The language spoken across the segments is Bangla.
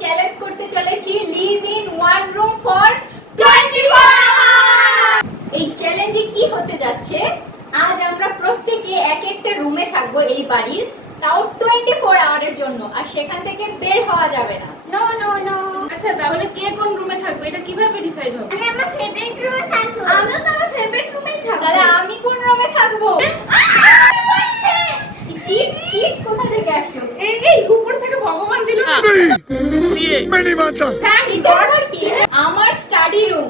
চ্যালেঞ্জ করতে চলেছি live in one room for 24 hour. এই চ্যালেঞ্জে কি হতে যাচ্ছে, আজ আমরা প্রত্যেকে এক একটা রুমে থাকবো এই বাড়ির, তাও 24 আওয়ারের জন্য, আর সেখান থেকে বের হওয়া যাবে না। No no no. আচ্ছা তাহলে কে কোন রুমে থাকবে এটা কিভাবে ডিসাইড হবে? আমি আমার ফেভারিট রুমে থাকবো। আমিও তো আমার ফেভারিট রুমেই থাকবো। তাহলে আমি কোন রুমে থাকবো? চিট কোথা থেকে আসলো? এই উপর থেকে ভগবান দিল না। मैं नहीं मानता। থ্যাঙ্কস এটা গড। আবার কি? আমার স্টাডি রুম,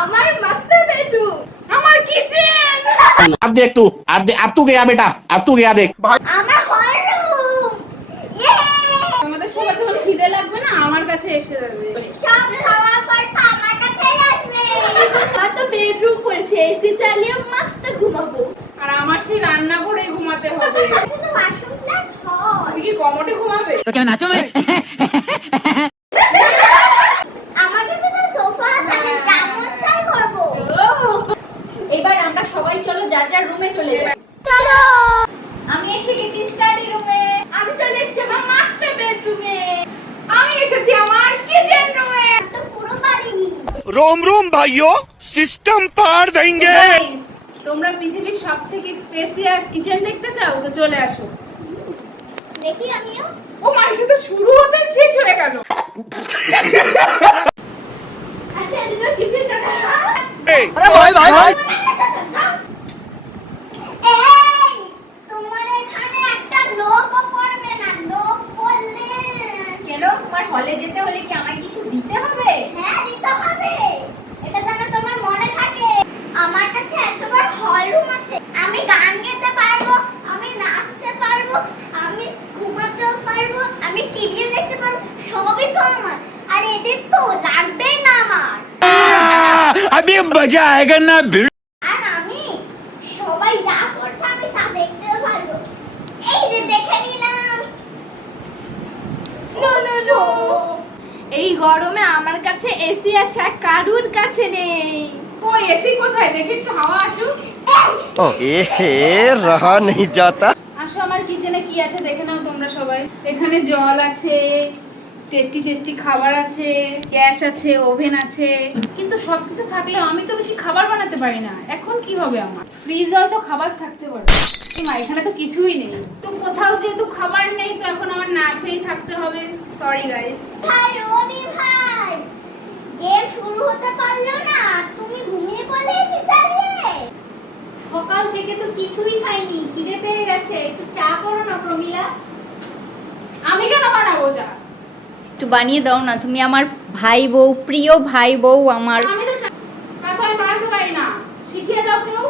আমার মাস্টার বেডরুম, আমার কিচেন। अब देख तू अब तू गया बेटा, अब तू गया देख। আমার হল রুম। ইয়ে! আমাদের সবাই যখন খিদে লাগবে না আমার কাছে এসে যাবে। সব খাওয়ার পর তো আমার কাছেই আসবে। আমার তো বেডরুম করেছে, এসি চালিয়ে মস্ত ঘুমাবো। আর আমার সেই রান্না করে ঘুমাতে হবে। আচ্ছা তো ওয়াশরুম প্লাস হল। তুমি কি কমোডে ঘুমাবে? तो क्या नाचो मैं? আমার কাছে তো সোফা আছে, আমি যা মন চাই করবো। এবার আমরা সবাই চলো যার যার রুমে চলে যাই। চলো। আমি এসে গেছি স্টাডি রুমে। আমি চলে এসেছি আমার মাস্টার বেডরুমে। আমি এসেছি আমার কিচেন রুমে। তো পুরো বাড়ি। रोम रोम भाइयों, सिस्टम पार देंगे। গাইস, তোমরা পৃথিবীর সবথেকে স্পেসিয়াস কিচেন দেখতে চাও তো চলে আসো। দেখি আমিও। ও মাইটা তো শুরু হতে শেষ হয়ে গেল। আচ্ছা এদিকে কিচেন চলে। अरे भाई भाई भाई। এই তোমার এখানে একটা লোকও পড়বে না, লোক পড়লে কেন, তোমার হলে যেতে হলে কি আমায় কিছু দিতে হবে? হ্যাঁ দিতে হবে। এটা যেন তোমার মনে থাকে। আমার কাছে এত বড় হল রুম আছে, আমি গান গাইতে পারবো, আমি নাচতে পারবো, আমি ঘুমাতেও পারবো, আমি টিভিও দেখতে পারবো, সবই তো আমার। আর এদের তো লাগবেই না আমার। अभी मजा आएगा ना भिड़। আর আমি সবাই যা করছে আমি তা দেখতেও পারবো। এই যে দেখে নিলাম। No no no. এই গরমে আমার কাছে এসি আছে আর কারুর কাছে নেই। ও এসি কোথায় দেখি একটু হাওয়া আসুক। रहा नहीं जाता। আসো আমার কিচেনে কি আছে দেখে নাও তোমরা সবাই। এখানে জল আছে, টেস্টি টেস্টি খাবার আছে, গ্যাস আছে, ওভেন আছে, কিন্তু সবকিছু থাকলেও আমি তো বেশি খাবার বানাতে পারি না। এখন কি হবে আমার? ফ্রিজেও তো খাবার থাকতে পারে। মা এখানে তো কিছুই নেই, তো কোথাও যেহেতু খাবার নেই তো এখন আমার না খেয়েই থাকতে হবে। Sorry guys. ভাই রনি ভাই, গেম শুরু হতে পারলো না, তুমি ঘুমিয়ে পড়লে এসি চালিয়ে। সকাল থেকে তো কিছুই খাইনি, খিদে পেয়ে গেছে, একটু চা করো না প্রমিলা। আমি কেন বানাবো চা? একটু বানিয়ে দাও না, তুমি আমার ভাই বউ, প্রিয় ভাই বউ আমার। আমি তো চা তো আমি বানাতে পারি না, শিখিয়ে দাও কেউ।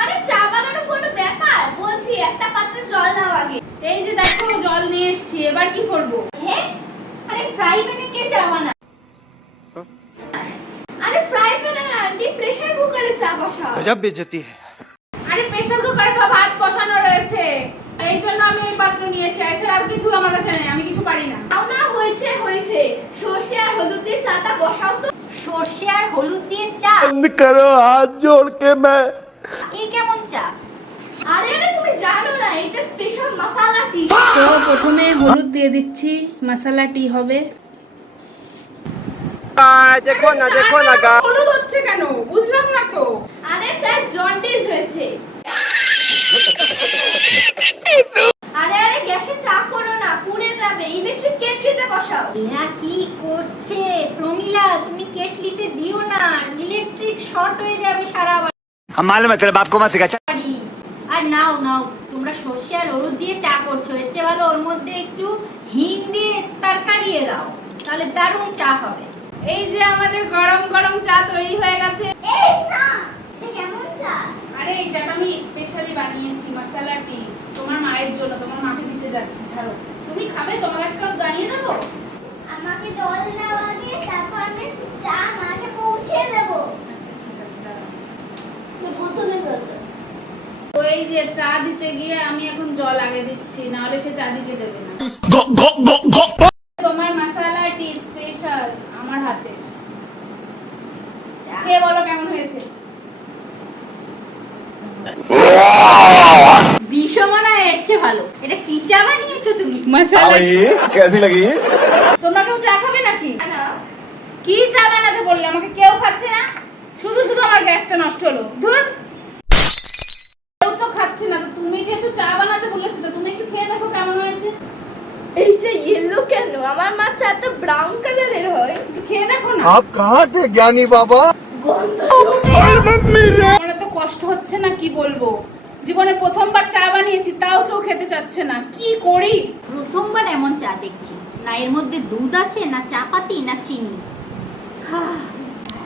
আরে চা বানানো কোনো ব্যাপার? বলছি একটা পাত্রে জল দাও আগে। এই যে দেখো জল নিয়ে এসেছি, এবার কি করব? হ্যাঁ, আরে ফ্রাই প্যানে কে চা বানায়? আরে ফ্রাই প্যানে না, আন্টি প্রেসার কুকারে চা বসাও। गजब बेइज्जती है। আরে প্রেসার কুকারে তো ভাত বসানো রয়েছে, এই জন্য আমি এই পাত্র নিয়েছি। এছাড়া আর কিছু আমার কাছে নেই, আমি কিছু পারি না। তাও না, হয়েছে হয়েছে, সর্ষে আর হলুদ দিয়ে চাটা বসাও তো। সর্ষে আর হলুদ দিয়ে চা? बंद करो हाथ जोड़ के मैं। এই কেমন চা? আরে আরে তুমি জানো না, এটা স্পেশাল মশলা টি। তো প্রথমে হলুদ দিয়ে দিচ্ছি, মশলা টি হবে। देखो ना गा। হলুদ হচ্ছে কেন বুঝলাম না তো। আরে চা জন্ডিস হয়েছে। আরে আরে গ্যাসে চা করো না, পুড়ে যাবে, ইলেকট্রিক কেটলিতে বসাও। এরা কি করছে? প্রমিলা তুমি কেটলিতে দিও না, ইলেকট্রিক শর্ট হয়ে যাবে সারা हम मालूम है तेरे बाप को मत सिखा। বাড়ি। আর নাও নাও, তোমরা সর্ষে আর হলুদ দিয়ে চা করছো, এর চেয়ে ভালো ওর মধ্যে একটু হিং দিয়ে তরকারিয়ে দাও, তাহলে দারুণ চা হবে। এই যে আমাদের গরম গরম চা তৈরি হয়ে গেছে। এই না, এটা কেমন চা? আরে এই চাটা আমি স্পেশালি বানিয়েছি, মশলা টি, তোমার মায়ের জন্য, তোমার মাকে দিতে যাচ্ছি। ছাড়ো, তুমি খাবে? তোমাকে এক কাপ বানিয়ে দেবো। আমাকে জল দাও আগে, তারপর আমি একটু চা মাকে পৌঁছে দেবো। আচ্ছা ঠিক আছে, দাঁড়াও। বোতলে জল দাও। ওই যে চা দিতে গিয়ে আমি এখন জল আগে দিচ্ছি, না হলে সে চা দিতে দেবে না। তোমার মশলা টি স্পেশাল আমার হাতে। চা কে বলো কেমন হয়েছে? বিষমনা এর চেয়ে ভালো। এটা কি চা বানিয়েছো তুমি? মশলা कैसी लगी? তোমরা কেউ চা খাবে নাকি? না কি চা বানাতে বললে? আমাকে কেউ খাচ্ছে না, শুধু শুধু আমার গ্যাসটা নষ্ট হলো। ধুর, কেউ তো খাচ্ছে না, তো তুমি যেহেতু চা বানাতে বলেছো তো তুমি একটু খেয়ে দেখো কেমন হয়েছে। এই যে ইয়েলো কেন? আমার মা চা তো ব্রাউন কালারের হয়। একটু খেয়ে দেখো না। आप कहाँ थे ज्ञानी बाबा? গন্ধ আমার তো কষ্ট হচ্ছে না, কি বলবো। জীবনে প্রথমবার চা বানিয়েছি, তাও কেউ খেতে চাচ্ছে না, কি করি। প্রথমবার এমন চা দেখছি, না এর মধ্যে দুধ আছে, না চা পাতি, না চিনি।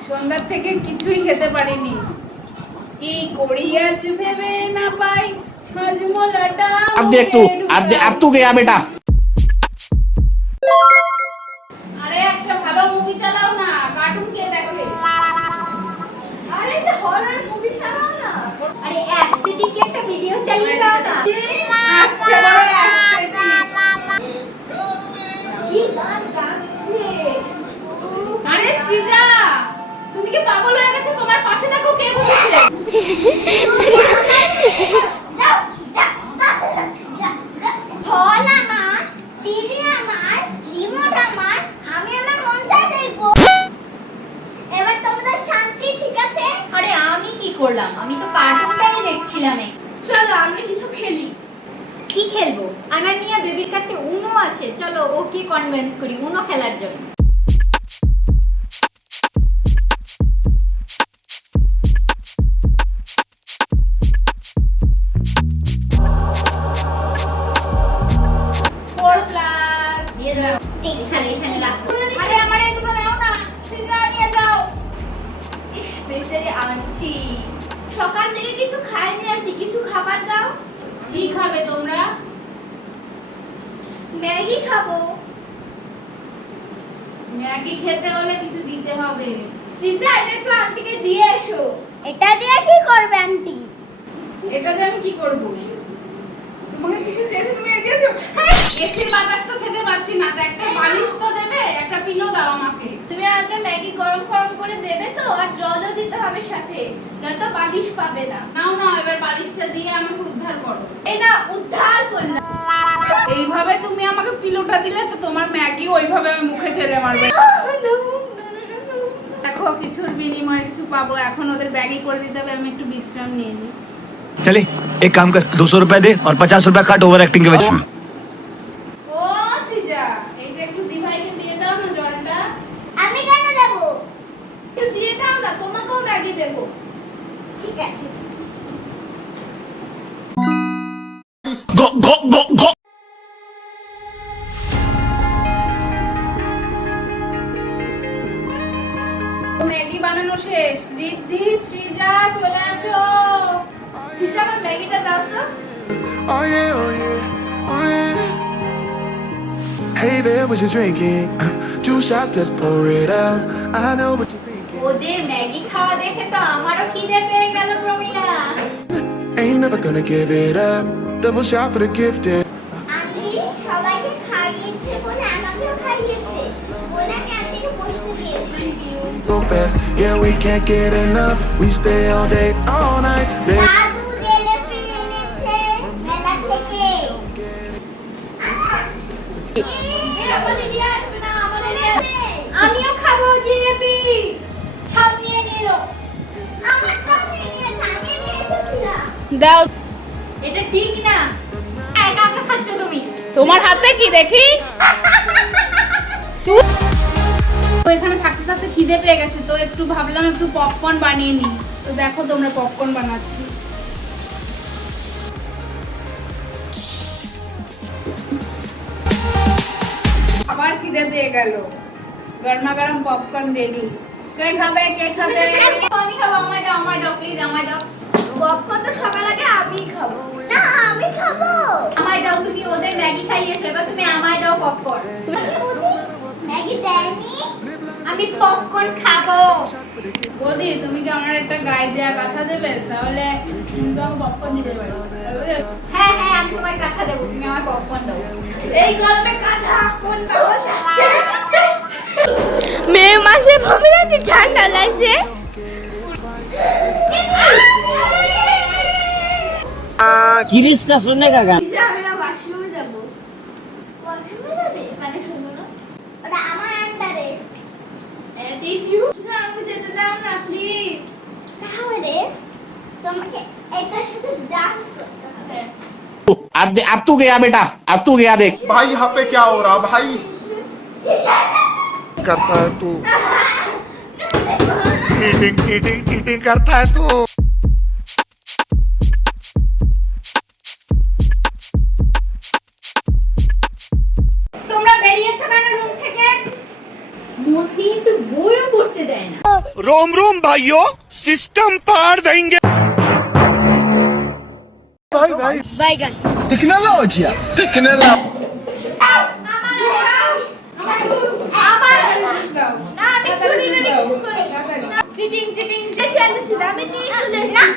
সন্ধ্যার থেকে কিছুই খেতে পারিনি, কি করি আজ ভেবে না পাই। হাজমোলাটা अब देख तू, अब तू गया बेटा। আরে একটা ভালো মুভি চালাও না, কার্টুন কে দেখে? আরে এটা হরর মুভি ছাড়াও না। আরে অ্যাস্থেটিক একটা ভিডিও চালিয়ে দাও না। আসছে বড় aesthetic। কি গান গাচ্ছে? আরে সৃজা, তুমি কি পাগল হয়ে গেছো? তোমার পাশে দেখো কে বসেছে। যাও যাও ফোন আমার, টিভি আমার, রিমোট আমার, আমি আমার মন চাই দেখবো। এবার তোমাদের শান্তি, ঠিক আছে? আরে আমি কি করলাম? আমি তো কার্টুনটাই দেখছিলাম। চলো আমরা কিছু খেলি। কি খেলবো? আনানিয়া বেবির কাছে উনো আছে, চলো ওকে কনভিন্স করি উনো খেলার জন্য। ফোর ক্লাস দিয়ে দাও। এখানে রাখো। আরে আমার এগুলো নাও না, সৃজা নিয়ে যাও। ইস বেচারি আন্টি, সকাল থেকে কিছু খায়নি আন্টি, কিছু খাবার দাও। কি খাবে তোমরা? ম্যাগি খাবো। ম্যাগি খেতে হলে কিছু দিতে হবে। সিজা এটা একটু আন্টিকে দিয়ে এসো। এটা দিয়ে কি করবে আন্টি? এটা দিয়ে আমি কি করব? তোমাকে কিছু চেয়ে তুমি দিয়েছো? এসির বাতাস তো খেতে পাচ্ছি না, তো একটা বালিশ তো দেবে, একটা পিলো দাও আমাকে। তুমি আগে ম্যাগি গরম গরম করে দেবে তো, আর জলও দিতে হবে সাথে, নয়তো বালিশ পাবে না। নাও নাও, এবার বালিশটা দিয়ে আমাকে উদ্ধার করো। এই না, উদ্ধার করলাম। এইভাবে তুমি আমাকে পিলোটা দিলে তো তোমার ম্যাগি ওইভাবে আমি মুখে ছেড়ে মারবে। দেখো কিছুর বিনিময়ে কিছু পাবো, এখন ওদের ব্যাগই করে দিতে হবে, আমি একটু বিশ্রাম নিয়ে নিই। चले एक काम कर 200 रुपए दे और 50 रुपए काट ओवर एक्टिंग के वजह ও সিজা, এইটা একটু দিভাইকে দিয়ে দাও না জলটা। আমি কেন দেব? একটু দিয়ে দাও না, তোমাকেও ম্যাগি দেব। ঠিক আছে। Go, go, go, go. Maggi বানানো শেষ। রিদ্ধি, সৃজা চলে আসো। সিজা আমার ম্যাগিটা দাও তো। Oh yeah, oh yeah, oh yeah. Hey there, what you drinking? 2 shots, let's pour it out. I know what you're thinking. ওদের ম্যাগি খাওয়া দেখে তো আমারও খিদে পেয়ে গেল প্রমিলা। Ain't never gonna give it up. Double shot for the gifted. Aunty সবাইকে খাইয়েছে বলে আমাকেও খাইয়েছে। ওনাকে আন্টিকে বসতে দিয়েছে। Go fast, yeah, we can't get enough. We stay all day, all night. Baby. দাদু জিলেপি এনেছে মেলা থেকে। জিলাপি দিয়ে আসবে না, আমাদের নেবে। আমিও খাবো জিলেপি। সব নিয়ে নিল। আমার সব নিয়ে নিয়েছে, আমি নিয়ে এসেছিলাম। দাও। এটা ঠিক না, একা একা খাচ্ছ তুমি। তোমার হাতে কি দেখি? তুই তো এখানে থাকতে থাকতে খিদে পেয়ে গেছে, তো একটু ভাবলাম একটু পপকর্ন বানিয়ে নিই। তো দেখো তোমরা পপকর্ন বানাচ্ছি। আবার খিদে পেয়ে গেল, গরমা গরম পপকর্ন রেডি। কে খাবে কে খাবে? আমি খাবো, আমায় দাও, আমায় দাও, প্লিজ আমায় দাও। পপকর্ন তো সবার আগে আমিই খাবো। না আমি খাবো। আমায় দাও, তুমি ওদের ম্যাগি খাইয়েছো, এবার তুমি আমায় দাও পপকর্ন। আমি বুঝি ম্যাগি দেয়নি। আমি পপকর্ন খাবো। বৌদি তুমি কি আমার একটা গায়ে দেওয়া কথা দেবে? তাহলে কিন্তু আমি পপকর্ন দিতে পারি। হ্যাঁ হ্যাঁ, আমি তোমায় কথা দেবো, তুমি আমার পপকর্ন দাও। এই গরমে কাঁচা কোন পাওয়া যাচ্ছে? মে মাসে ভাবে না ঠান্ডা লাগছে। কিরিশটা শুনে কাকা আমি না ওয়াশরুমে যাব। ওয়াশরুমে যাবে? মানে শুনো না, ডিড ইউ আমাকে যেতে দাও না প্লিজ। তাহলে তোমাকে এটার সাথে ডান্স করতে হবে। अब तू गया बेटा, अब तू गया देख। भाई यहाँ पे क्या हो रहा भाई करता है तू चीटिंग चीटिंग चीटिंग करता है तू তোমরা বেরিয়েছো কেন রুম থেকে? মন দিয়ে একটু বইও পড়তে দেয় না। रोम रोम भाइयों, सिस्टम पार देंगे। टेक्नोलॉजिया टेक्नोलॉजी চিটিং চিটিং যে খেলেছিল আমি নিয়ে চলে এসেছি।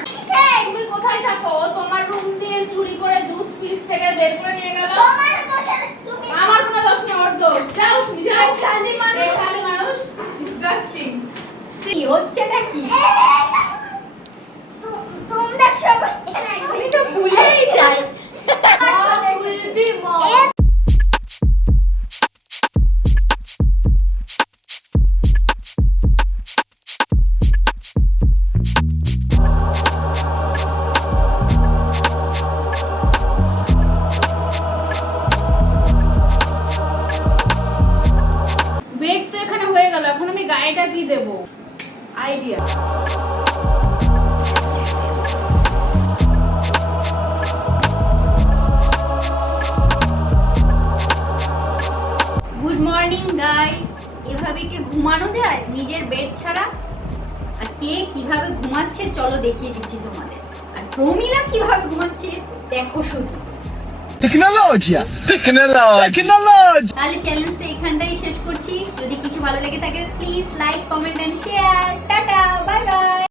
তুমি কোথায় থাকো? তোমার রুম দিয়ে চুরি করে জুস ফ্রিজ থেকে বের করে নিয়ে গেল। তোমার বসে তুমি আমার কোনো দোষ নেই, ওর দোষ। যাও তুমি যাও। খালি মানুষ ডিসগাস্টিং। কি হচ্ছেটা কি? তোমরা সবাই আমি তো ভুলেই যাই। will be more. বেড তো এখানে হয়ে গেল, এখন আমি গায়েটা কি দেব? আইডিয়া। Good morning guys. এভাবে কি ঘুমানো যায় নিজের বেড ছাড়া? আর কে কিভাবে ঘুমাচ্ছে চলো দেখিয়ে দিচ্ছি তোমাদের। আর প্রমিলা কিভাবে ঘুমাচ্ছে দেখো শুধু। टेक्नोलॉजिया टेक्नोलॉजी তাহলে চ্যালেঞ্জটা এখানটাই শেষ করছি। যদি কিছু ভালো লেগে থাকে please like, comment and share.